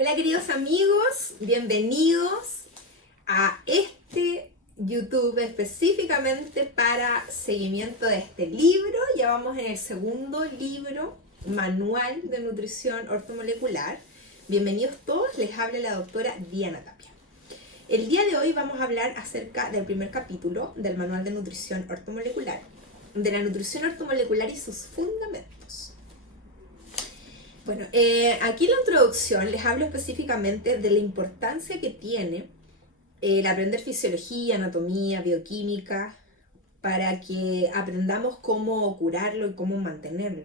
Hola queridos amigos, bienvenidos a este YouTube específicamente para seguimiento de este libro. Ya vamos en el segundo libro, Manual de Nutrición Ortomolecular. Bienvenidos todos, les habla la doctora Diana Tapia. El día de hoy vamos a hablar acerca del primer capítulo del Manual de Nutrición Ortomolecular, de la nutrición ortomolecular y sus fundamentos. Bueno, aquí en la introducción les hablo específicamente de la importancia que tiene el aprender fisiología, anatomía, bioquímica, para que aprendamos cómo curarlo y cómo mantenerlo.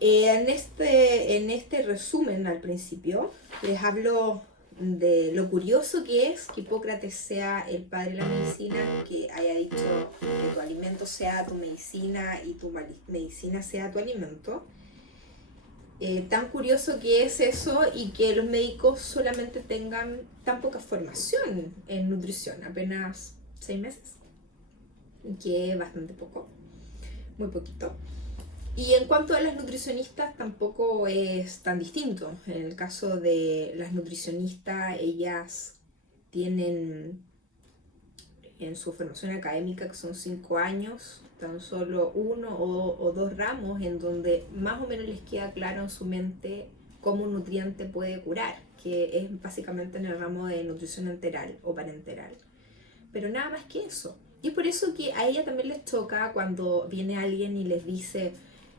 En este resumen al principio les hablo de lo curioso que es que Hipócrates sea el padre de la medicina, que haya dicho que tu alimento sea tu medicina y tu medicina sea tu alimento. Tan curioso que es eso y que los médicos solamente tengan tan poca formación en nutrición, apenas 6 meses, que es bastante poco, muy poquito. Y en cuanto a las nutricionistas tampoco es tan distinto. En el caso de las nutricionistas, ellas tienen en su formación académica, que son 5 años, tan solo uno o dos ramos en donde más o menos les queda claro en su mente cómo un nutriente puede curar, que es básicamente en el ramo de nutrición enteral o parenteral. Pero nada más que eso. Y es por eso que a ella también les toca cuando viene alguien y les dice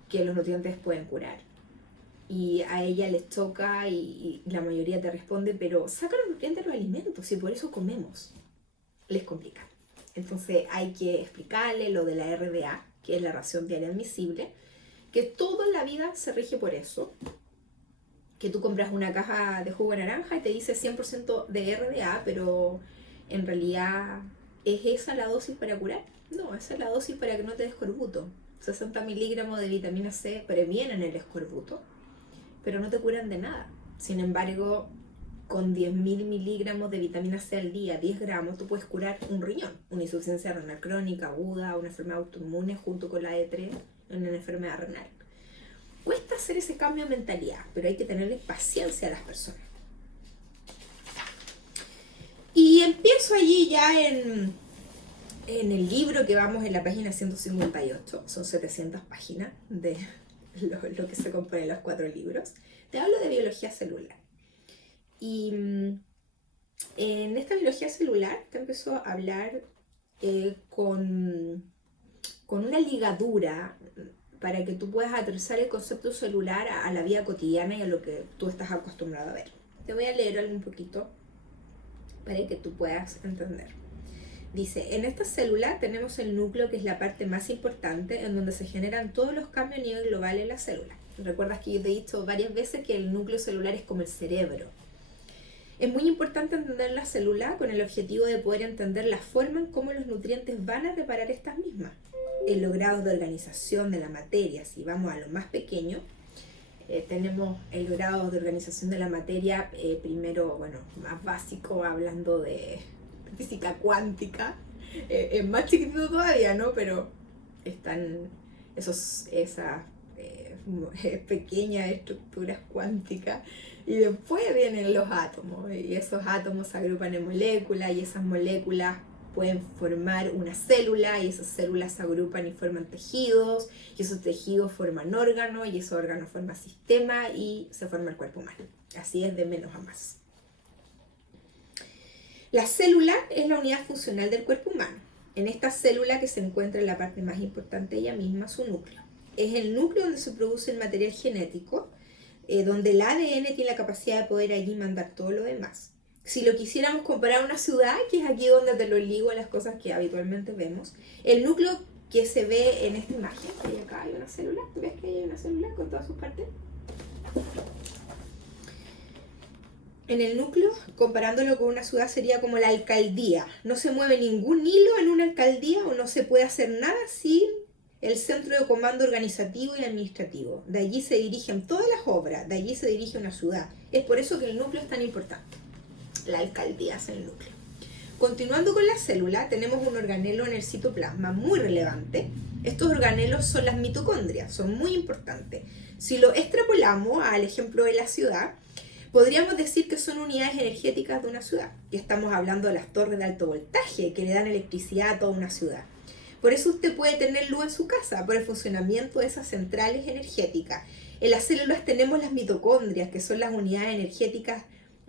que los nutrientes pueden curar. Y a ella les toca y la mayoría te responde, pero saca los nutrientes de los alimentos y por eso comemos. Les complica. Entonces hay que explicarle lo de la RDA, que es la ración diaria admisible, que toda la vida se rige por eso, que tú compras una caja de jugo de naranja y te dice 100% de RDA, pero en realidad ¿es esa la dosis para curar? No, esa es la dosis para que no te dé escorbuto. 60 miligramos de vitamina C previenen el escorbuto, pero no te curan de nada. Sin embargo, con 10.000 miligramos de vitamina C al día, 10 gramos, tú puedes curar un riñón, una insuficiencia renal crónica, aguda, una enfermedad autoinmune junto con la E3, una enfermedad renal. Cuesta hacer ese cambio de mentalidad, pero hay que tenerle paciencia a las personas. Y empiezo allí ya en el libro que vamos en la página 158, son 700 páginas de lo que se compone en los 4 libros. Te hablo de biología celular. Y en esta biología celular te empezó a hablar con una ligadura para que tú puedas aterrizar el concepto celular a la vida cotidiana y a lo que tú estás acostumbrado a ver. Te voy a leer algo un poquito para que tú puedas entender. Dice, en esta célula tenemos el núcleo, que es la parte más importante, en donde se generan todos los cambios a nivel global en la célula. ¿Recuerdas que yo te he dicho varias veces que el núcleo celular es como el cerebro? Es muy importante entender la célula con el objetivo de poder entender la forma en cómo los nutrientes van a reparar estas mismas. En los grados de organización de la materia, si vamos a lo más pequeño, tenemos el grado de organización de la materia, primero, más básico, hablando de física cuántica, es más chiquitito todavía, ¿no? Pero están esas pequeñas estructuras cuánticas. Y después vienen los átomos, y esos átomos se agrupan en moléculas, y esas moléculas pueden formar una célula, y esas células se agrupan y forman tejidos, y esos tejidos forman órganos, y esos órganos forman sistemas, y se forma el cuerpo humano. Así es, de menos a más. La célula es la unidad funcional del cuerpo humano. En esta célula, que se encuentra en la parte más importante de ella misma, su núcleo. Es el núcleo donde se produce el material genético, donde el ADN tiene la capacidad de poder allí mandar todo lo demás. Si lo quisiéramos comparar a una ciudad, que es aquí donde te lo ligo a las cosas que habitualmente vemos, el núcleo que se ve en esta imagen, que acá hay una célula, ¿ves que hay una célula con todas sus partes? En el núcleo, comparándolo con una ciudad, sería como la alcaldía. No se mueve ningún hilo en una alcaldía o no se puede hacer nada sin el centro de comando organizativo y administrativo. De allí se dirigen todas las obras, de allí se dirige una ciudad. Es por eso que el núcleo es tan importante. La alcaldía es el núcleo. Continuando con la célula, tenemos un organelo en el citoplasma muy relevante, Estos organelos son las mitocondrias, son muy importantes. Si lo extrapolamos al ejemplo de la ciudad, podríamos decir que son unidades energéticas de una ciudad. Y estamos hablando de las torres de alto voltaje que le dan electricidad a toda una ciudad. Por eso usted puede tener luz en su casa, por el funcionamiento de esas centrales energéticas. En las células tenemos las mitocondrias, que son las unidades energéticas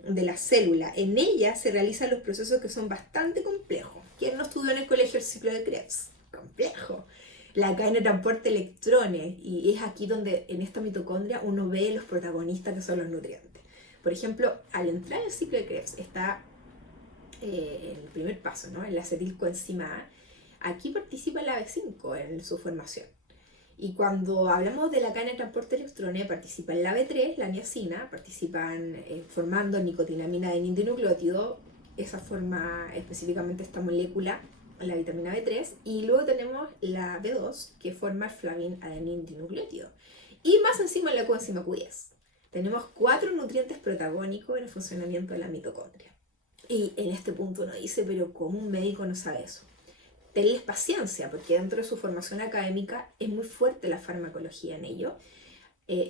de la célula. En ellas se realizan los procesos que son bastante complejos. ¿Quién no estudió en el colegio el ciclo de Krebs? Complejo. La cadena de transporte de electrones, y es aquí donde en esta mitocondria uno ve los protagonistas que son los nutrientes. Por ejemplo, al entrar en el ciclo de Krebs está el primer paso, ¿no? El acetilcoenzima A. Aquí participa la B5 en su formación. Y cuando hablamos de la cadena de transporte de electrones, participa la B3, la niacina, participan formando nicotinamina de dinucleótido, esa forma específicamente esta molécula, la vitamina B3, y luego tenemos la B2, que forma el flavin adenin dinucleótido. Y más encima la coenzima Q10. Tenemos 4 nutrientes protagónicos en el funcionamiento de la mitocondria. Y en este punto uno dice, pero ¿cómo un médico no sabe eso? Tenles paciencia, porque dentro de su formación académica es muy fuerte la farmacología en ello.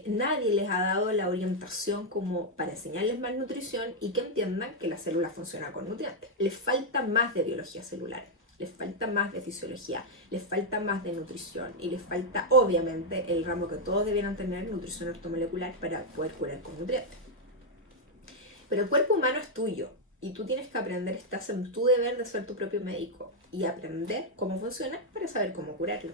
Nadie les ha dado la orientación como para enseñarles más nutrición y que entiendan que la célula funciona con nutrientes. Les falta más de biología celular, les falta más de fisiología, les falta más de nutrición y les falta obviamente el ramo que todos debieran tener, nutrición ortomolecular, para poder curar con nutrientes. Pero el cuerpo humano es tuyo y tú tienes que aprender, estás en tu deber de ser tu propio médico y aprender cómo funciona para saber cómo curarlo.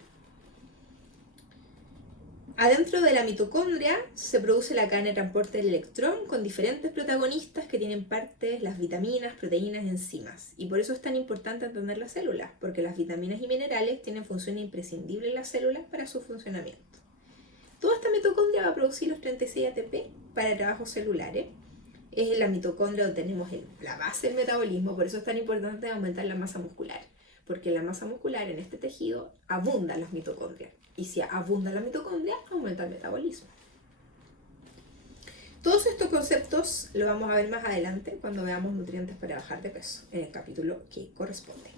Adentro de la mitocondria se produce la cadena de transporte del electrón con diferentes protagonistas que tienen partes, las vitaminas, proteínas, enzimas. Y por eso es tan importante entender las células, porque las vitaminas y minerales tienen función imprescindible en las células para su funcionamiento. Toda esta mitocondria va a producir los 36 ATP para trabajos celulares. Es en la mitocondria donde tenemos la base del metabolismo, por eso es tan importante aumentar la masa muscular, porque la masa muscular en este tejido abunda las mitocondrias. Y si abunda la mitocondria, aumenta el metabolismo. Todos estos conceptos los vamos a ver más adelante cuando veamos nutrientes para bajar de peso, en el capítulo que corresponde.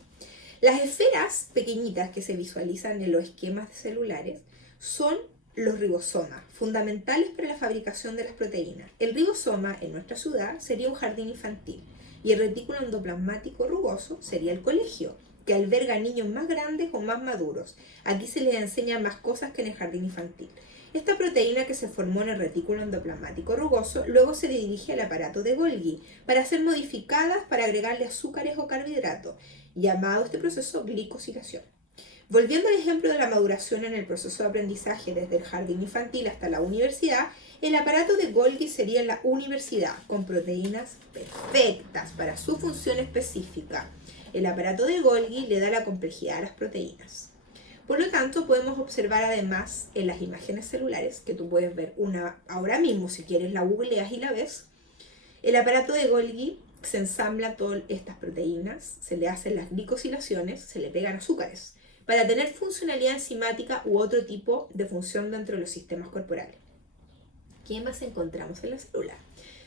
Las esferas pequeñitas que se visualizan en los esquemas celulares son los ribosomas, fundamentales para la fabricación de las proteínas. El ribosoma en nuestra ciudad sería un jardín infantil y el retículo endoplasmático rugoso sería el colegio, que alberga niños más grandes o más maduros. Aquí se les enseña más cosas que en el jardín infantil. Esta proteína que se formó en el retículo endoplasmático rugoso luego se dirige al aparato de Golgi para ser modificadas para agregarle azúcares o carbohidratos, llamado este proceso glicosilación. Volviendo al ejemplo de la maduración en el proceso de aprendizaje desde el jardín infantil hasta la universidad, el aparato de Golgi sería la universidad, con proteínas perfectas para su función específica. El aparato de Golgi le da la complejidad a las proteínas. Por lo tanto, podemos observar además en las imágenes celulares, que tú puedes ver una ahora mismo, si quieres la googleas y la ves, el aparato de Golgi se ensambla todas estas proteínas, se le hacen las glicosilaciones, se le pegan azúcares, para tener funcionalidad enzimática u otro tipo de función dentro de los sistemas corporales. ¿Qué más encontramos en la célula?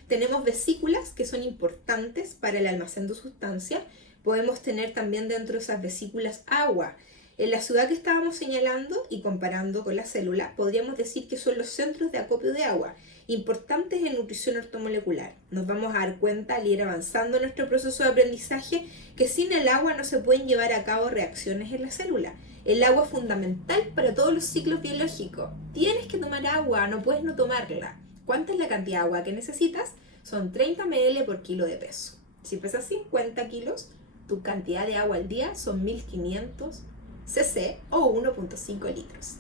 Tenemos vesículas que son importantes para el almacén de sustancias. Podemos tener también dentro de esas vesículas agua. En la ciudad que estábamos señalando y comparando con la célula, podríamos decir que son los centros de acopio de agua, importantes en nutrición ortomolecular. Nos vamos a dar cuenta al ir avanzando en nuestro proceso de aprendizaje que sin el agua no se pueden llevar a cabo reacciones en la célula. El agua es fundamental para todos los ciclos biológicos. Tienes que tomar agua, no puedes no tomarla. ¿Cuánta es la cantidad de agua que necesitas? Son 30 ml por kilo de peso. Si pesas 50 kilos, tu cantidad de agua al día son 1500 cc o 1.5 litros.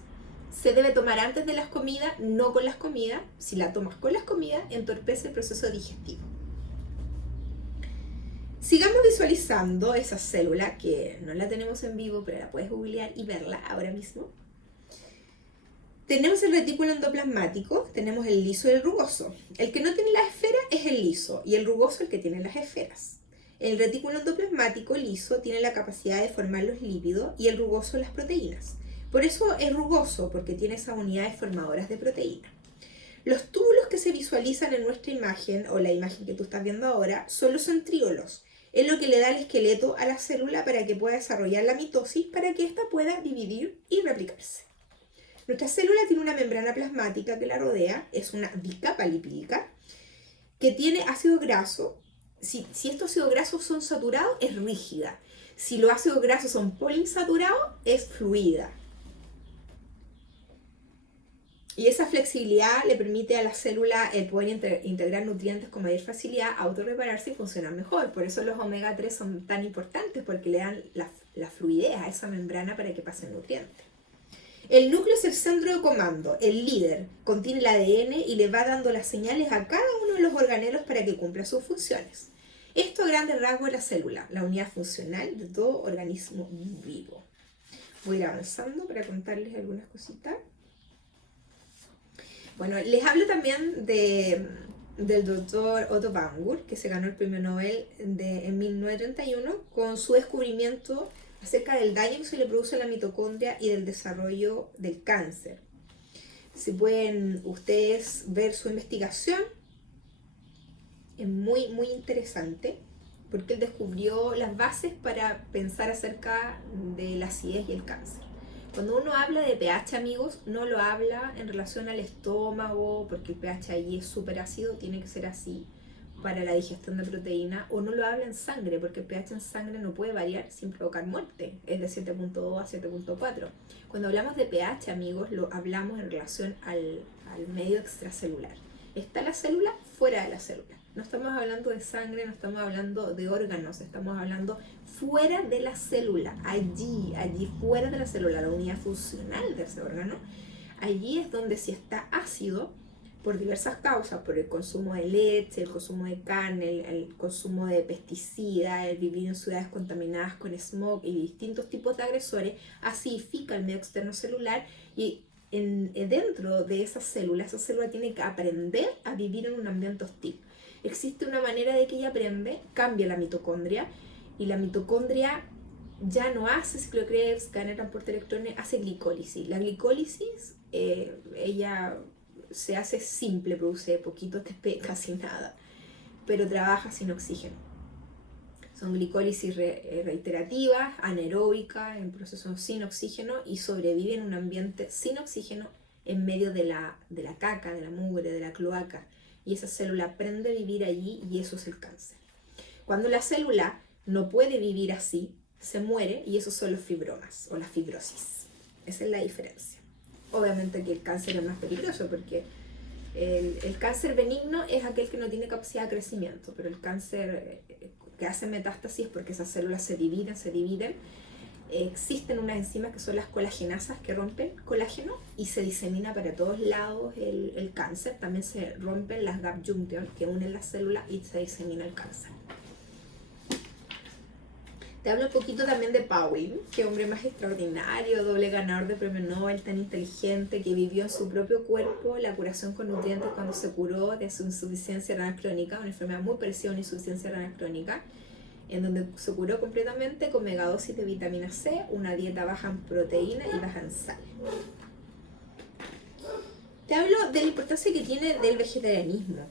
Se debe tomar antes de las comidas, no con las comidas. Si la tomas con las comidas, entorpece el proceso digestivo. Sigamos visualizando esa célula que no la tenemos en vivo, pero la puedes googlear y verla ahora mismo. Tenemos el retículo endoplasmático, tenemos el liso y el rugoso. El que no tiene las esferas es el liso y el rugoso el que tiene las esferas. El retículo endoplasmático liso tiene la capacidad de formar los lípidos y el rugoso las proteínas. Por eso es rugoso, porque tiene esas unidades formadoras de proteína. Los túbulos que se visualizan en nuestra imagen, o la imagen que tú estás viendo ahora, son los centríolos. Es lo que le da el esqueleto a la célula para que pueda desarrollar la mitosis, para que ésta pueda dividir y replicarse. Nuestra célula tiene una membrana plasmática que la rodea, es una bicapa lipídica, que tiene ácido graso. Si estos ácidos grasos son saturados, es rígida. Si los ácidos grasos son poliinsaturados, es fluida. Y esa flexibilidad le permite a la célula el poder integrar nutrientes con mayor facilidad, autorrepararse y funcionar mejor. Por eso los omega 3 son tan importantes, porque le dan la fluidez a esa membrana para que pasen nutrientes. El núcleo es el centro de comando, el líder, contiene el ADN y le va dando las señales a cada uno de los organelos para que cumpla sus funciones. Esto a grandes rasgos es la célula, la unidad funcional de todo organismo vivo. Voy a ir avanzando para contarles algunas cositas. Bueno, les hablo también del doctor Otto Wangur, que se ganó el premio Nobel en 1931 con su descubrimiento acerca del daño que se le produce a la mitocondria y del desarrollo del cáncer. Si pueden ustedes ver su investigación, es muy, muy interesante, porque él descubrió las bases para pensar acerca de la acidez y el cáncer. Cuando uno habla de pH, amigos, no lo habla en relación al estómago, porque el pH ahí es súper ácido, tiene que ser así para la digestión de proteína, o no lo habla en sangre, porque el pH en sangre no puede variar sin provocar muerte, es de 7.2 a 7.4. Cuando hablamos de pH, amigos, lo hablamos en relación al medio extracelular. Está la célula fuera de la célula. No estamos hablando de sangre, no estamos hablando de órganos, estamos hablando fuera de la célula, allí fuera de la célula, la unidad funcional de ese órgano. Allí es donde si está ácido, por diversas causas, por el consumo de leche, el consumo de carne, el consumo de pesticidas, el vivir en ciudades contaminadas con smog y distintos tipos de agresores, acidifica el medio externo celular y dentro de esa célula tiene que aprender a vivir en un ambiente hostil. Existe una manera de que ella aprende, cambia la mitocondria, y la mitocondria ya no hace ciclo de Krebs, cadena de transporte de electrones, hace glicólisis. La glicólisis, ella se hace simple, produce poquito ATP, casi nada, pero trabaja sin oxígeno. Son glicólisis reiterativas, anaeróbicas, en procesos sin oxígeno, y sobrevive en un ambiente sin oxígeno en medio de la caca, de la mugre, de la cloaca. Y esa célula aprende a vivir allí, y eso es el cáncer. Cuando la célula no puede vivir así, se muere, y esos son los fibromas o la fibrosis. Esa es la diferencia. Obviamente que el cáncer es más peligroso, porque el cáncer benigno es aquel que no tiene capacidad de crecimiento, pero el cáncer que hace metástasis, porque esas células se dividen, existen unas enzimas que son las colagenasas que rompen colágeno y se disemina para todos lados el cáncer. También se rompen las gap junction que unen las células y se disemina el cáncer. Te hablo un poquito también de Pauling, que hombre más extraordinario, doble ganador de premio Nobel, tan inteligente, que vivió en su propio cuerpo la curación con nutrientes cuando se curó de su insuficiencia renal crónica, una enfermedad muy parecida a una insuficiencia renal crónica, en donde se curó completamente con megadosis de vitamina C, una dieta baja en proteína y baja en sal. Te hablo de la importancia que tiene del vegetarianismo,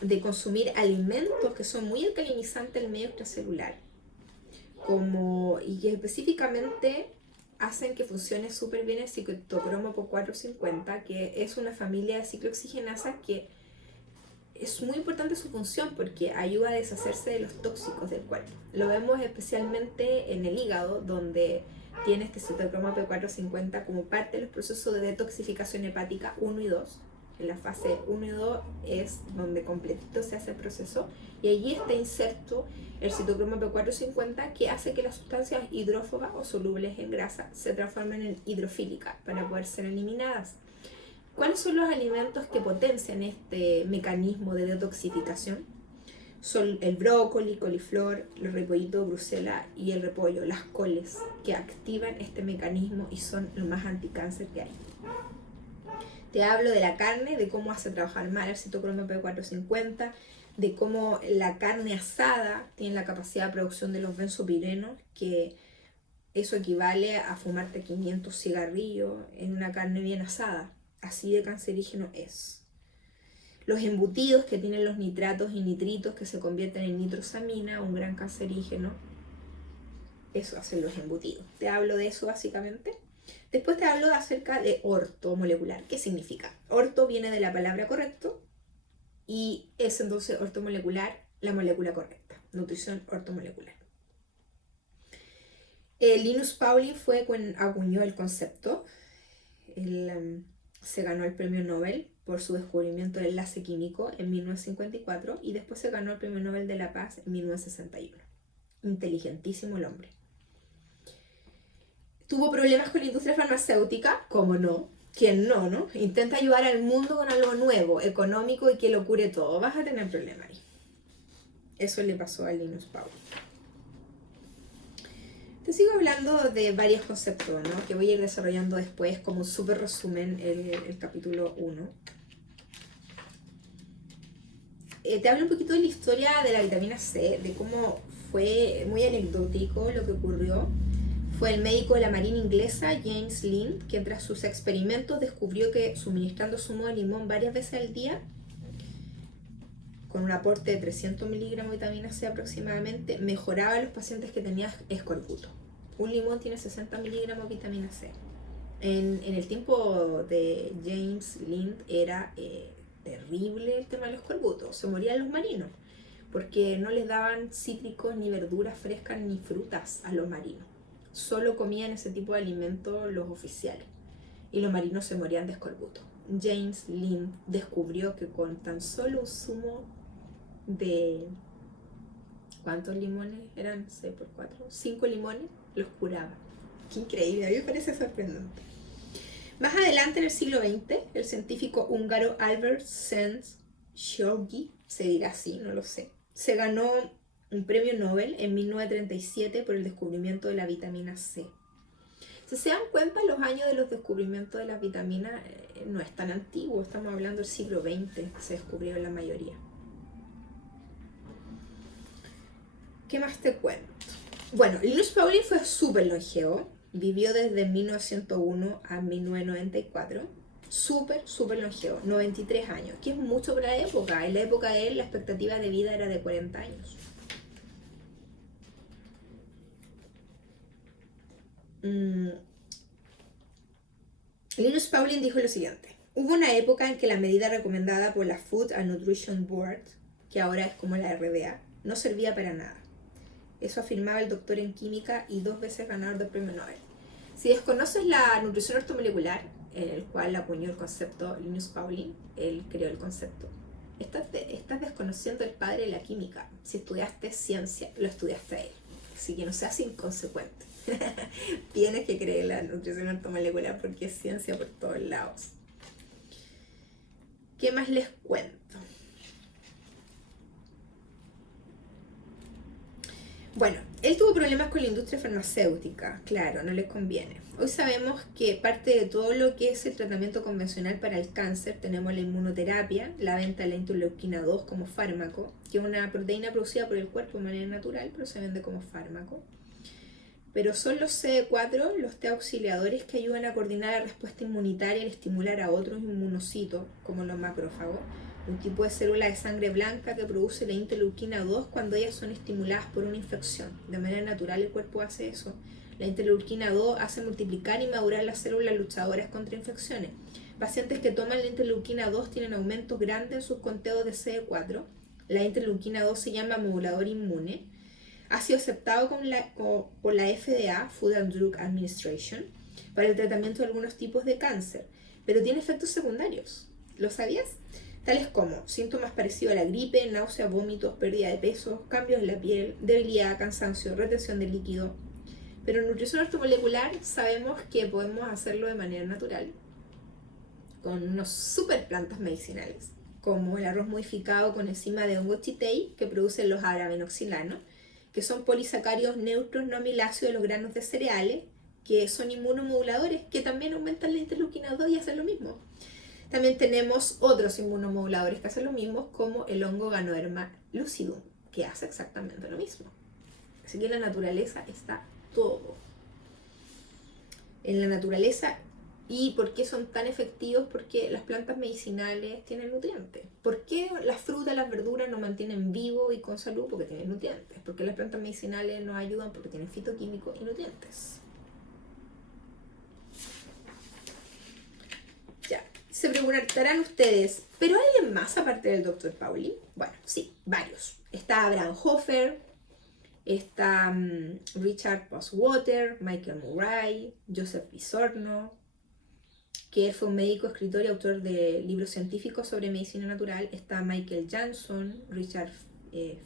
de consumir alimentos que son muy alcalinizantes del medio extracelular, y que específicamente hacen que funcione súper bien el citocromo P450, que es una familia de ciclooxigenasas que es muy importante su función porque ayuda a deshacerse de los tóxicos del cuerpo. Lo vemos especialmente en el hígado, donde tiene este citocromo P450 como parte de los procesos de detoxificación hepática 1 y 2. En la fase 1 y 2 es donde completito se hace el proceso, y allí está inserto el citocromo P450, que hace que las sustancias hidrófobas o solubles en grasa se transformen en hidrofílicas para poder ser eliminadas. ¿Cuáles son los alimentos que potencian este mecanismo de detoxificación? Son el brócoli, coliflor, el repollito Bruselas y el repollo, las coles, que activan este mecanismo y son lo más anticáncer que hay. Te hablo de la carne, de cómo hace trabajar mal el citocromo P450, de cómo la carne asada tiene la capacidad de producción de los benzopirenos, que eso equivale a fumarte 500 cigarrillos en una carne bien asada. Así de cancerígeno es. Los embutidos que tienen los nitratos y nitritos que se convierten en nitrosamina, un gran cancerígeno. Eso hacen los embutidos. Te hablo de eso básicamente. Después te hablo acerca de ortomolecular. ¿Qué significa? Orto viene de la palabra correcto y es entonces ortomolecular la molécula correcta. Nutrición ortomolecular. Linus Pauling fue quien acuñó el concepto. Él se ganó el premio Nobel por su descubrimiento del enlace químico en 1954 y después se ganó el premio Nobel de la Paz en 1961. Inteligentísimo el hombre. Tuvo problemas con la industria farmacéutica, como no, ¿quién no, no? Intenta ayudar al mundo con algo nuevo, económico y que lo cure todo. Vas a tener problemas ahí. Eso le pasó a Linus Pauling. Te sigo hablando de varios conceptos, ¿no? Que voy a ir desarrollando después como un súper resumen el capítulo 1. Te hablo un poquito de la historia de la vitamina C, de cómo fue muy anecdótico lo que ocurrió. Fue el médico de la marina inglesa, James Lind, quien tras sus experimentos descubrió que suministrando zumo de limón varias veces al día, con un aporte de 300 miligramos de vitamina C aproximadamente, mejoraba a los pacientes que tenían escorbuto. Un limón tiene 60 miligramos de vitamina C. En el tiempo de James Lind era terrible el tema del escorbuto. Se morían los marinos porque no les daban cítricos, ni verduras frescas, ni frutas a los marinos. Solo comían ese tipo de alimentos los oficiales y los marinos se morían de escorbuto. James Lind descubrió que con tan solo un zumo de... ¿Cuántos limones eran? 6 por 4. 5 limones los curaba. Qué increíble, a mí me parece sorprendente. Más adelante, en el siglo XX, el científico húngaro Albert Szent-Györgyi, se dirá así, no lo sé, se ganó un premio Nobel en 1937 por el descubrimiento de la vitamina C. Si se dan cuenta, los años de los descubrimientos de las vitaminas no es tan antiguo, estamos hablando del siglo XX, se descubrieron la mayoría. ¿Qué más te cuento? Bueno, Linus Pauling fue súper longevo, vivió desde 1901 a 1994, súper longevo, 93 años, que es mucho para la época. En la época de él la expectativa de vida era de 40 años. Linus Pauling dijo lo siguiente: hubo una época en que la medida recomendada por la Food and Nutrition Board, que ahora es como la RDA, no servía para nada. Eso afirmaba el doctor en química y 2 veces ganador del premio Nobel. Si desconoces la nutrición ortomolecular, en el cual acuñó el concepto Linus Pauling, él creó el concepto, estás desconociendo el padre de la química. Si estudiaste ciencia, lo estudiaste a él. Así que no seas inconsecuente. Tienes que creer en la nutrición ortomolecular porque es ciencia por todos lados. ¿Qué más les cuento? Bueno, él tuvo problemas con la industria farmacéutica, claro, no les conviene. Hoy sabemos que parte de todo lo que es el tratamiento convencional para el cáncer, tenemos la inmunoterapia, la venta de la interleuquina 2 como fármaco, que es una proteína producida por el cuerpo de manera natural, pero se vende como fármaco. Pero son los CD4, los T auxiliadores, que ayudan a coordinar la respuesta inmunitaria al estimular a otros inmunocitos, como los macrófagos, un tipo de célula de sangre blanca que produce la interleuquina 2 cuando ellas son estimuladas por una infección. De manera natural el cuerpo hace eso. La interleuquina 2 hace multiplicar y madurar las células luchadoras contra infecciones. Pacientes que toman la interleuquina 2 tienen aumentos grandes en sus conteos de CD4. La interleuquina 2 se llama modulador inmune. Ha sido aceptado por la FDA, Food and Drug Administration, para el tratamiento de algunos tipos de cáncer, pero tiene efectos secundarios. ¿Lo sabías? Tales como síntomas parecidos a la gripe, náusea, vómitos, pérdida de peso, cambios en la piel, debilidad, cansancio, retención de líquido. Pero en nutrición ortomolecular sabemos que podemos hacerlo de manera natural, con unos super plantas medicinales, como el arroz modificado con enzima de hongo chitei, que producen los arabinoxilanos, que son polisacáridos neutros no amiláceos de los granos de cereales, que son inmunomoduladores, que también aumentan la interleuquina 2 y hacen lo mismo. También tenemos otros inmunomoduladores que hacen lo mismo, como el hongo Ganoderma lucidum, que hace exactamente lo mismo. Así que en la naturaleza está todo. En la naturaleza ¿Y por qué son tan efectivos? Porque las plantas medicinales tienen nutrientes. ¿Por qué las frutas, las verduras nos mantienen vivos y con salud? Porque tienen nutrientes. ¿Por qué las plantas medicinales nos ayudan? Porque tienen fitoquímicos y nutrientes. Ya, se preguntarán ustedes, ¿pero hay alguien más aparte del Dr. Pauly? Bueno, sí, varios. Está Abraham Hoffer, está Richard Boswater, Michael Murray, Joseph Pisorno, que él fue un médico, escritor y autor de libros científicos sobre medicina natural. Está Michael Jansson, Richard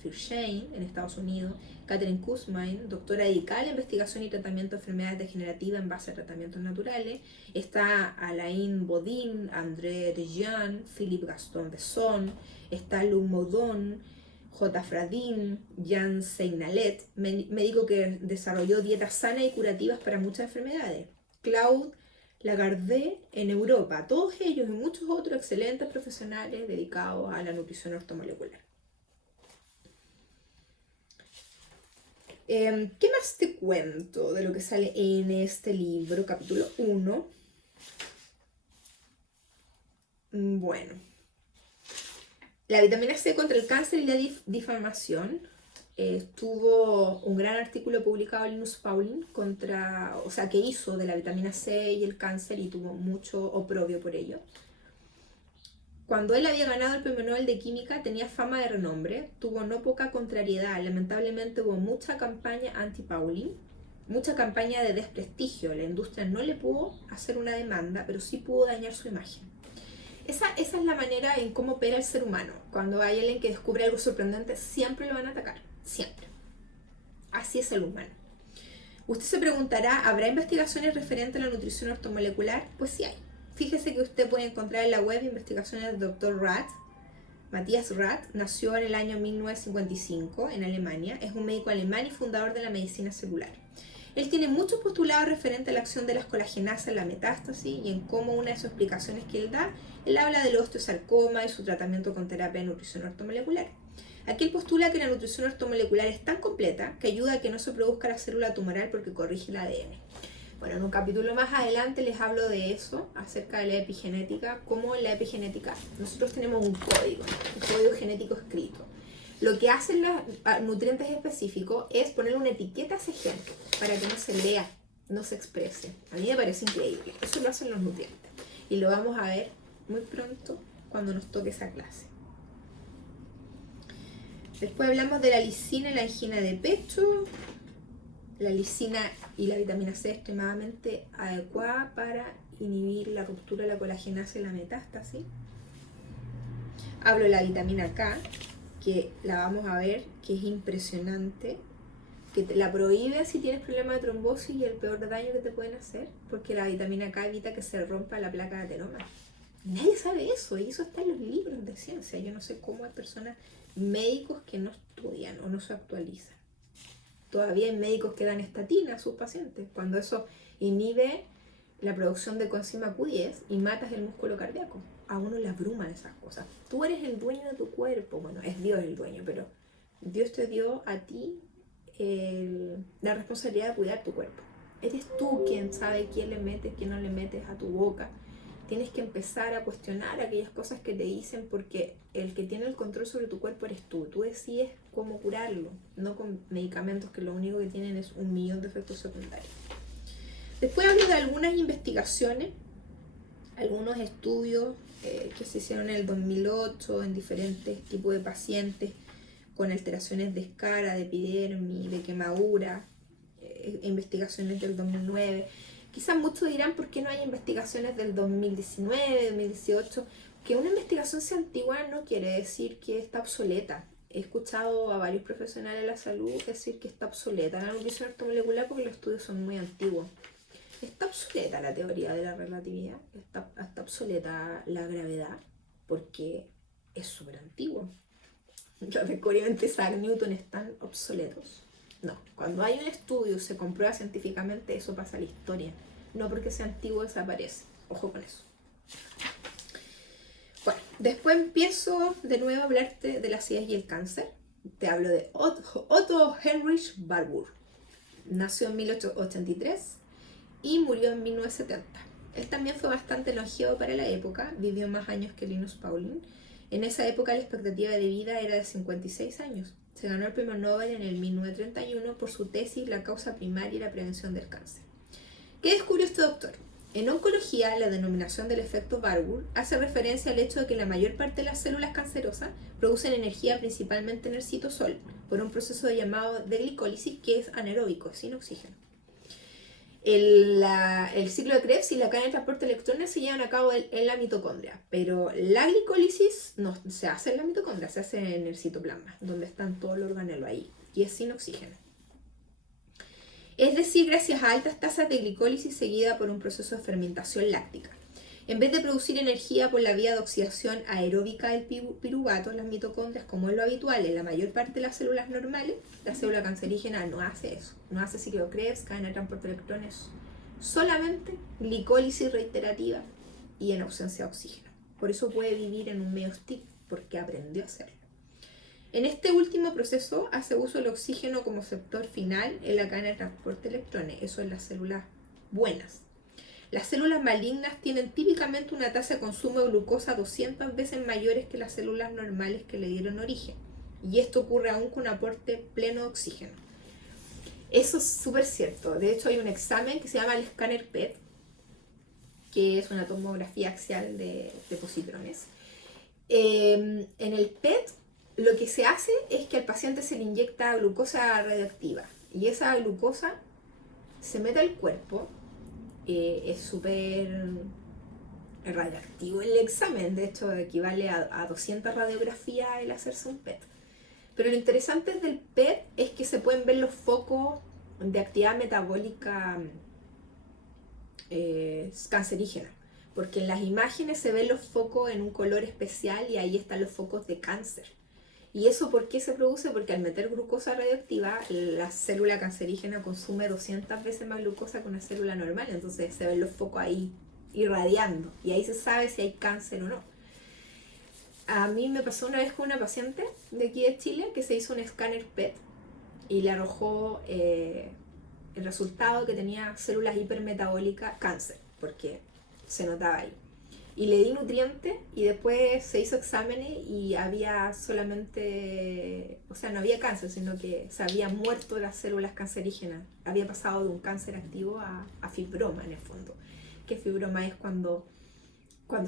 Firshane en Estados Unidos, Catherine Kuzmin, doctora dedicada a la investigación y tratamiento de enfermedades degenerativas en base a tratamientos naturales. Está Alain Bodin, André Dejean, Philippe Gaston Besson, está Luc Moudon, J. Fradin, Jan Seynalet, médico que desarrolló dietas sanas y curativas para muchas enfermedades. Claude Lagardé en Europa, todos ellos y muchos otros excelentes profesionales dedicados a la nutrición ortomolecular. ¿Qué más te cuento de lo que sale en este libro, capítulo 1? Bueno, la vitamina C contra el cáncer y la difamación. Tuvo un gran artículo publicado en Linus Pauling que hizo de la vitamina C y el cáncer y tuvo mucho oprobio por ello. Cuando él había ganado el premio Nobel de Química tenía fama de renombre, tuvo no poca contrariedad, lamentablemente hubo mucha campaña anti-Pauling, mucha campaña de desprestigio, la industria no le pudo hacer una demanda, pero sí pudo dañar su imagen. Esa es la manera en cómo opera el ser humano. Cuando hay alguien que descubre algo sorprendente, siempre lo van a atacar. Siempre. Así es el humano. Usted se preguntará, ¿habrá investigaciones referentes a la nutrición ortomolecular? Pues sí hay. Fíjese que usted puede encontrar en la web investigaciones del Dr. Rath. Matthias Rath nació en el año 1955 en Alemania. Es un médico alemán y fundador de la medicina celular. Él tiene muchos postulados referentes a la acción de las colagenasas en la metástasis y en cómo una de sus explicaciones que él da, él habla del osteosarcoma y su tratamiento con terapia de nutrición ortomolecular. Aquí él postula que la nutrición ortomolecular es tan completa que ayuda a que no se produzca la célula tumoral porque corrige el ADN. Bueno, en un capítulo más adelante les hablo de eso, acerca de la epigenética, cómo en la epigenética nosotros tenemos un código genético escrito. Lo que hacen los nutrientes específicos es ponerle una etiqueta a ese gen para que no se lea, no se exprese. A mí me parece increíble. Eso lo hacen los nutrientes. Y lo vamos a ver muy pronto cuando nos toque esa clase. Después hablamos de la lisina y la angina de pecho. La lisina y la vitamina C es extremadamente adecuada para inhibir la ruptura de la colagenasa y la metástasis. Hablo de la vitamina K, que la vamos a ver, que es impresionante, que te la prohíbe si tienes problemas de trombosis y el peor daño que te pueden hacer, porque la vitamina K evita que se rompa la placa de ateroma. Nadie sabe eso, y eso está en los libros de ciencia. Yo no sé cómo hay personas, médicos que no estudian o no se actualizan. Todavía hay médicos que dan estatina a sus pacientes, cuando eso inhibe la producción de coenzima Q10 y matas el músculo cardíaco. A uno le abruman esas cosas. Tú eres el dueño de tu cuerpo. Bueno, es Dios el dueño, pero Dios te dio a ti la responsabilidad de cuidar tu cuerpo. Eres tú quien sabe quién le metes, quién no le metes a tu boca. Tienes que empezar a cuestionar aquellas cosas que te dicen, porque el que tiene el control sobre tu cuerpo eres tú. Tú decides cómo curarlo, no con medicamentos que lo único que tienen es 1.000.000 de efectos secundarios. Después hablo de algunas investigaciones, algunos estudios que se hicieron en el 2008 en diferentes tipos de pacientes con alteraciones de escara, de epidermis, de quemadura, investigaciones del 2009. Quizás muchos dirán, ¿por qué no hay investigaciones del 2019, 2018? Que una investigación sea antigua no quiere decir que está obsoleta. He escuchado a varios profesionales de la salud decir que está obsoleta la nutrición ortomolecular porque los estudios son muy antiguos. Está obsoleta la teoría de la relatividad, está obsoleta la gravedad, porque es súper antiguo. Los descubrimientos de Isaac Newton están obsoletos. No, cuando hay un estudio, se comprueba científicamente, eso pasa a la historia. No porque sea antiguo desaparece. Ojo con eso. Bueno, después empiezo de nuevo a hablarte de la acidez y el cáncer. Te hablo de Otto Heinrich Warburg. Nació en 1883 y murió en 1970. Él también fue bastante longevo para la época, vivió más años que Linus Pauling. En esa época la expectativa de vida era de 56 años. Se ganó el premio Nobel en el 1931 por su tesis La causa primaria y la prevención del cáncer. ¿Qué descubrió este doctor? En oncología, la denominación del efecto Barbour hace referencia al hecho de que la mayor parte de las células cancerosas producen energía principalmente en el citosol por un proceso llamado de glicólisis que es anaeróbico, sin oxígeno. El ciclo de Krebs y la cadena de transporte de electrones se llevan a cabo en la mitocondria, pero la glicólisis no se hace en la mitocondria, se hace en el citoplasma, donde están todos los organelos ahí, y es sin oxígeno. Es decir, gracias a altas tasas de glicólisis seguida por un proceso de fermentación láctica. En vez de producir energía por la vía de oxidación aeróbica del piruvato, las mitocondrias, como es lo habitual en la mayor parte de las células normales, la célula cancerígena no hace eso. No hace ciclo de Krebs, cadena de transporte de electrones, solamente glicólisis reiterativa y en ausencia de oxígeno. Por eso puede vivir en un medio hostil, porque aprendió a hacerlo. En este último proceso hace uso del oxígeno como sector final en la cadena de transporte de electrones, eso en las células buenas. Las células malignas tienen típicamente una tasa de consumo de glucosa 200 veces mayores que las células normales que le dieron origen. Y esto ocurre aún con un aporte pleno de oxígeno. Eso es súper cierto. De hecho, hay un examen que se llama el escáner PET, que es una tomografía axial de positrones. En el PET, lo que se hace es que al paciente se le inyecta glucosa radioactiva. Y esa glucosa se mete al cuerpo. Es súper radioactivo el examen, de hecho equivale a 200 radiografías el hacerse un PET. Pero lo interesante del PET es que se pueden ver los focos de actividad metabólica cancerígena, porque en las imágenes se ven los focos en un color especial y ahí están los focos de cáncer. ¿Y eso por qué se produce? Porque al meter glucosa radioactiva, la célula cancerígena consume 200 veces más glucosa que una célula normal, entonces se ven los focos ahí irradiando y ahí se sabe si hay cáncer o no. A mí me pasó una vez con una paciente de aquí de Chile que se hizo un escáner PET y le arrojó el resultado que tenía células hipermetabólicas, cáncer, porque se notaba ahí. Y le di nutrientes y después se hizo exámenes y había solamente, o sea, no había cáncer, sino que se habían muerto las células cancerígenas. Había pasado de un cáncer activo a fibroma en el fondo. Que fibroma es cuando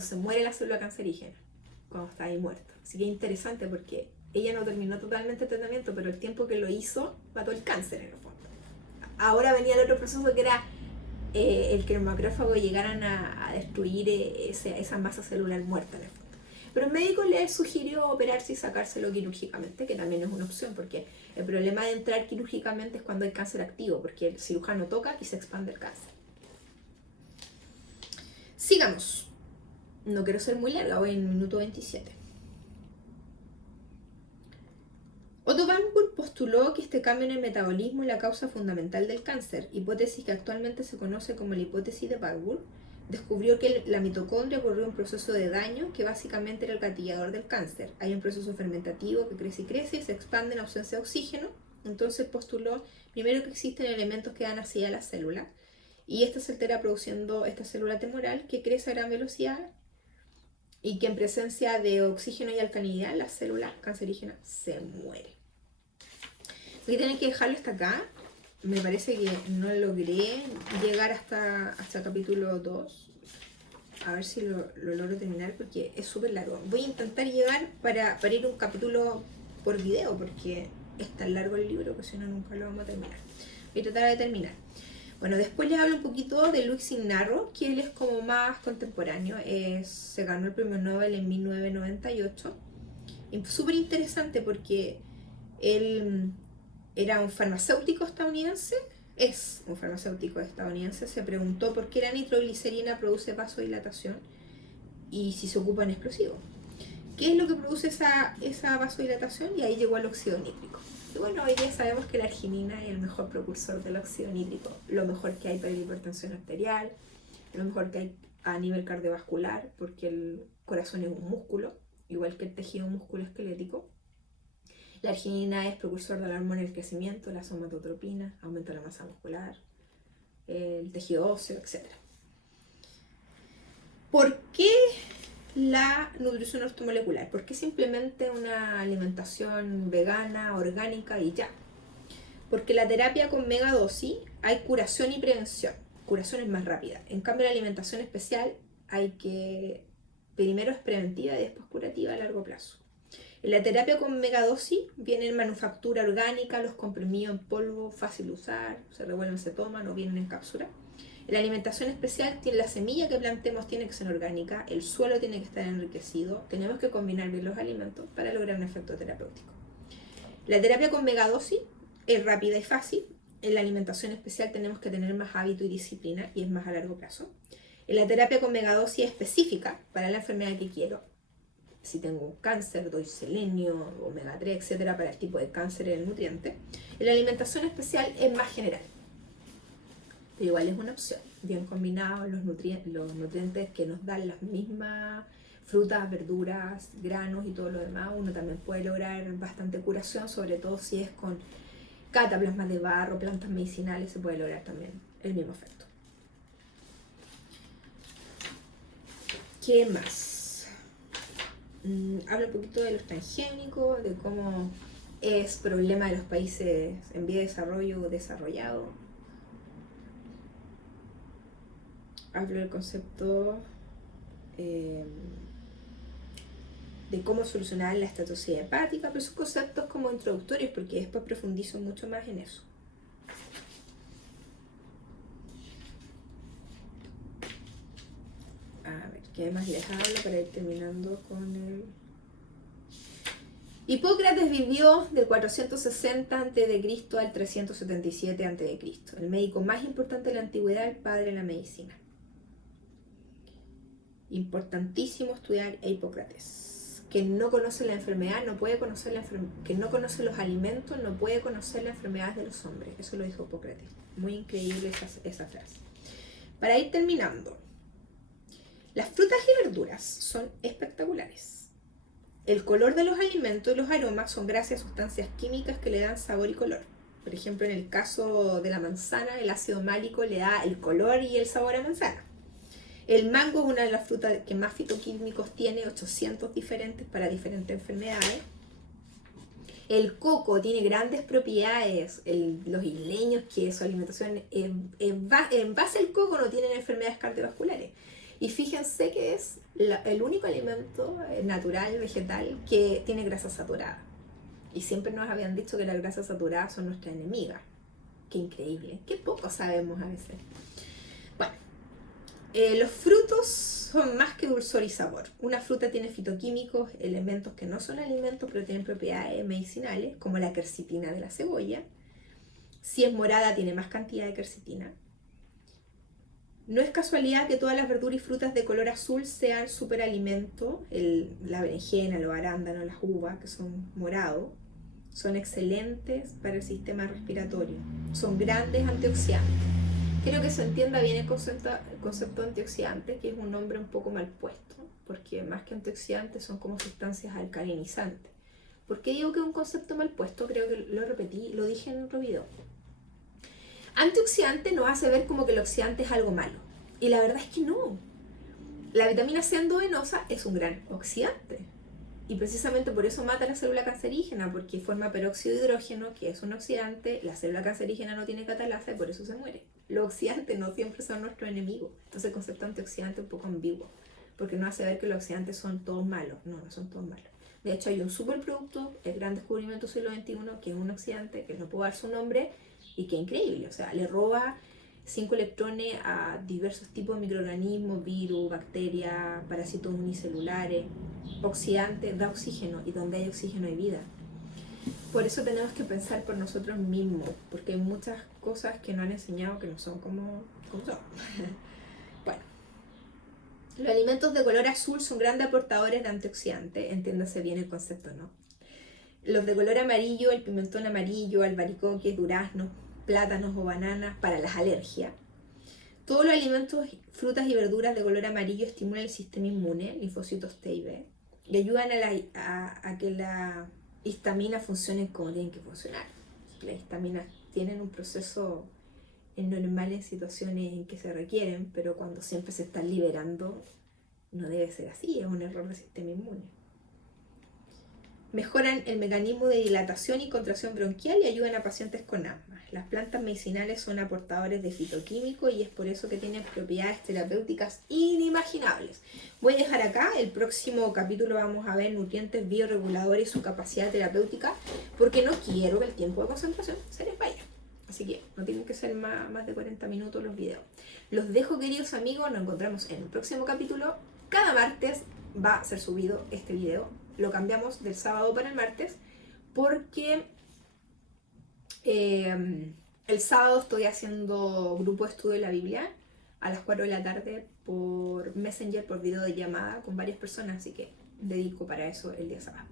se muere la célula cancerígena, cuando está ahí muerta. Así que es interesante porque ella no terminó totalmente el tratamiento, pero el tiempo que lo hizo mató el cáncer en el fondo. Ahora venía el otro proceso que era el que los macrófagos llegaran a destruir esa masa celular muerta en el fondo. Pero el médico le sugirió operarse y sacárselo quirúrgicamente, que también es una opción, porque el problema de entrar quirúrgicamente es cuando hay cáncer activo, porque el cirujano toca y se expande el cáncer. Sigamos. No quiero ser muy larga, voy en el minuto 27. Otto Warburg postuló que este cambio en el metabolismo es la causa fundamental del cáncer, hipótesis que actualmente se conoce como la hipótesis de Warburg. Descubrió que la mitocondria ocurrió un proceso de daño que básicamente era el gatillador del cáncer. Hay un proceso fermentativo que crece y se expande en ausencia de oxígeno. Entonces postuló primero que existen elementos que dan acidez a la célula y esta se altera produciendo esta célula tumoral que crece a gran velocidad y que en presencia de oxígeno y alcalinidad la célula cancerígena se muere. Voy a tener que dejarlo hasta acá. Me parece que no logré llegar hasta capítulo 2. A ver si lo logro terminar porque es súper largo. Voy a intentar llegar para ir un capítulo por video porque es tan largo el libro que si no nunca lo vamos a terminar. Voy a tratar de terminar. Bueno, después les hablo un poquito de Luis Ignarro, que él es como más contemporáneo. Se ganó el premio Nobel en 1998. Y súper interesante porque él era un farmacéutico estadounidense, es un farmacéutico estadounidense, se preguntó por qué la nitroglicerina produce vasodilatación y si se ocupa en explosivos. ¿Qué es lo que produce esa vasodilatación? Y ahí llegó al óxido nítrico. Y bueno, hoy día sabemos que la arginina es el mejor precursor del óxido nítrico, lo mejor que hay para la hipertensión arterial, lo mejor que hay a nivel cardiovascular, porque el corazón es un músculo, igual que el tejido musculoesquelético. La arginina es precursor de la hormona del crecimiento, la somatotropina, aumenta la masa muscular, el tejido óseo, etc. ¿Por qué la nutrición ortomolecular? ¿Por qué simplemente una alimentación vegana, orgánica y ya? Porque la terapia con megadosis hay curación y prevención. Curación es más rápida. En cambio, la alimentación especial hay que... Primero es preventiva y después curativa a largo plazo. En la terapia con megadosis viene en manufactura orgánica, los comprimidos en polvo, fácil de usar, se revuelven, se toman o vienen en cápsula. En la alimentación especial, la semilla que plantemos tiene que ser orgánica, el suelo tiene que estar enriquecido, tenemos que combinar bien los alimentos para lograr un efecto terapéutico. La terapia con megadosis es rápida y fácil. En la alimentación especial tenemos que tener más hábito y disciplina y es más a largo plazo. En la terapia con megadosis específica para la enfermedad que quiero. Si tengo un cáncer, doy selenio, omega 3, etcétera, para el tipo de cáncer y el nutriente. En la alimentación especial es más general, pero igual es una opción. Bien combinados los nutrientes que nos dan las mismas frutas, verduras, granos y todo lo demás, uno también puede lograr bastante curación, sobre todo si es con cataplasmas de barro, plantas medicinales, se puede lograr también el mismo efecto. ¿Qué más? Habla un poquito de los transgénicos, de cómo es problema de los países en vía de desarrollo o desarrollado. Habla del concepto de cómo solucionar la estatosis hepática, pero son conceptos como introductorios porque después profundizo mucho más en eso. A ver, ¿qué más les hablo para ir terminando con el... Hipócrates vivió del 460 a.C. al 377 a.C. El médico más importante de la antigüedad, el padre de la medicina. Importantísimo estudiar a Hipócrates. Quien no conoce la enfermedad no puede conocer la enfermedad. Quien no conoce los alimentos no puede conocer las enfermedades de los hombres. Eso lo dijo Hipócrates. Muy increíble esa frase. Para ir terminando, las frutas y verduras son espectaculares. El color de los alimentos y los aromas son gracias a sustancias químicas que le dan sabor y color. Por ejemplo, en el caso de la manzana, el ácido málico le da el color y el sabor a manzana. El mango es una de las frutas que más fitoquímicos tiene, 800 diferentes para diferentes enfermedades. El coco tiene grandes propiedades, los isleños que su alimentación en base al coco no tienen enfermedades cardiovasculares. Y fíjense que es el único alimento natural, vegetal, que tiene grasa saturada. Y siempre nos habían dicho que las grasas saturadas son nuestras enemigas. Qué increíble, qué poco sabemos a veces. Bueno, los frutos son más que dulzor y sabor. Una fruta tiene fitoquímicos, elementos que no son alimentos, pero tienen propiedades medicinales, como la quercetina de la cebolla. Si es morada, tiene más cantidad de quercetina. No es casualidad que todas las verduras y frutas de color azul sean superalimentos. La berenjena, los arándanos, las uvas, que son morados, son excelentes para el sistema respiratorio. Son grandes antioxidantes. Quiero que se entienda bien el concepto de antioxidante, que es un nombre un poco mal puesto, porque más que antioxidantes son como sustancias alcalinizantes. ¿Por qué digo que es un concepto mal puesto? Creo que lo repetí, lo dije en otro video. Antioxidante nos hace ver como que el oxidante es algo malo. Y la verdad es que no. La vitamina C endovenosa es un gran oxidante. Y precisamente por eso mata la célula cancerígena, porque forma peróxido de hidrógeno, que es un oxidante. La célula cancerígena no tiene catalasa y por eso se muere. Los oxidantes no siempre son nuestros enemigos. Entonces el concepto de antioxidante es un poco ambiguo, porque no hace ver que los oxidantes son todos malos. No, no son todos malos. De hecho hay un superproducto, el gran descubrimiento del siglo XXI, que es un oxidante, que no puedo dar su nombre, y que es increíble, o sea, le roba 5 electrones a diversos tipos de microorganismos, virus, bacterias, parásitos unicelulares. Oxidante da oxígeno, y donde hay oxígeno hay vida. Por eso tenemos que pensar por nosotros mismos, porque hay muchas cosas que nos han enseñado que no son como son. Bueno, los alimentos de color azul son grandes aportadores de antioxidantes, entiéndase bien el concepto, ¿no? Los de color amarillo, el pimentón amarillo, albaricoques, duraznos, plátanos o bananas para las alergias. Todos los alimentos, frutas y verduras de color amarillo estimulan el sistema inmune, linfocitos T y B, y ayudan a que la histamina funcione como tienen que funcionar. Las histaminas tienen un proceso normal en situaciones en que se requieren, pero cuando siempre se están liberando, no debe ser así, es un error del sistema inmune. Mejoran el mecanismo de dilatación y contracción bronquial y ayudan a pacientes con asma. Las plantas medicinales son aportadores de fitoquímicos y es por eso que tienen propiedades terapéuticas inimaginables. Voy a dejar acá, el próximo capítulo vamos a ver nutrientes bioreguladores y su capacidad terapéutica, porque no quiero que el tiempo de concentración se les vaya. Así que no tienen que ser más de 40 minutos los videos. Los dejo, queridos amigos, nos encontramos en el próximo capítulo. Cada martes va a ser subido este video. Lo cambiamos del sábado para el martes porque el sábado estoy haciendo grupo de estudio de la Biblia a las 4 de la tarde por Messenger, por video de llamada con varias personas, así que dedico para eso el día sábado.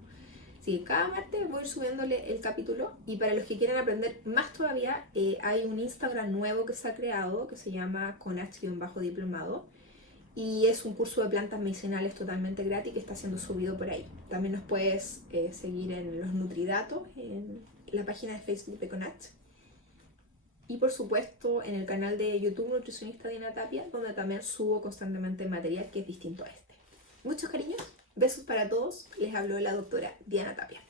Así que cada martes voy subiéndole el capítulo y para los que quieran aprender más todavía, hay un Instagram nuevo que se ha creado que se llama Conach-diplomado. Y es un curso de plantas medicinales totalmente gratis que está siendo subido por ahí. También nos puedes seguir en los Nutridatos, en la página de Facebook de Conach. Y por supuesto en el canal de YouTube Nutricionista Diana Tapia, donde también subo constantemente material que es distinto a este. Muchos cariños, besos para todos. Les habló la doctora Diana Tapia.